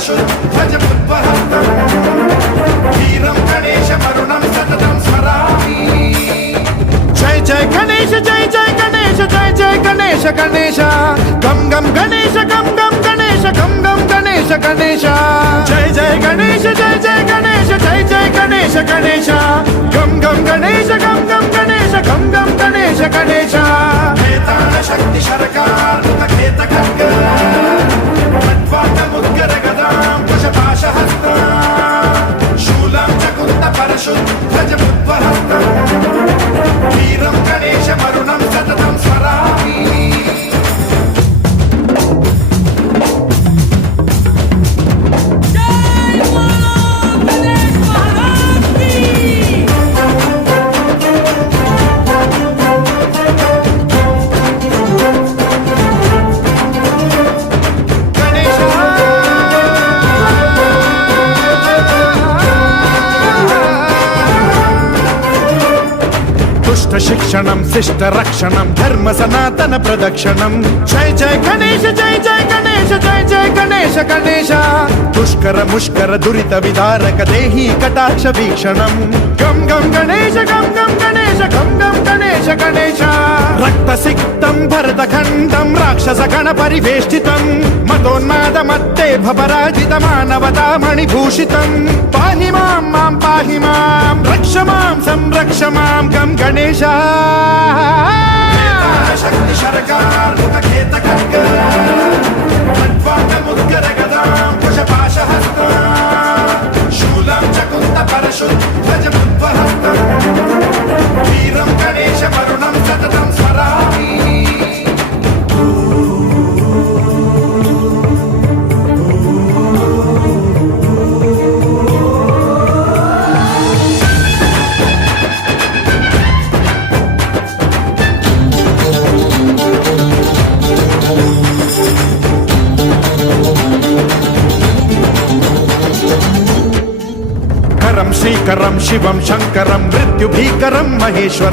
परशुध्वजमुद्वहस्तम् वीरं गणेशमरुणं सततं स्मरामि। जय जय गणेश जय जय गणेश जय जय गणेश गणेश गम गम गणेश गम गम गणेश गम गम गणेश गणेश जय जय गणेश जय जय गणेश जय जय गणेश गणेश गम गम गणेश गम गम गणेश गम गम गणेश गणेश वेताल शक्ति शरकार मुखखेत खड्ग खट्वाङ्गमुद्गर गदां कुशपाशहस्तां शूलं च कुन्द परशुध्वजमुद्वहस्तम् वीरं गणेशमरुणं सततं स्मरामि। शिक्षणं शिष्ट रक्षणं धर्म सनातन प्रदक्षिणं जय जय गणेश जय जय गणेश जय जय गणेश गणेश दुष्कर मुष्कर दुरित विदारक देहि कटाक्ष वीक्षणं गम गम गणेश गम गम गणेश गम गम गणेश गणेश रक्त सिक्तं भरतखण्डं राक्षस गण परिवेष्टितं मदोन्माद मत्ते भपराजित मानवता मणिभूषितं पाहि मां मां पाहि मां रक्ष मां संरक्ष मां गम गणेश शक्ति शरकार मुखखेत खड्ग खट्वाङ्गमुद्गर गदां कुशपाशहस्तां शूलं च कुन्द परशुध्वजमुद्वहस्तम् वीरं गणेशमरुणं सततं स्मरामि। श्रीकरं शिवं शङ्करं मृत्युभीकरं महेश्वर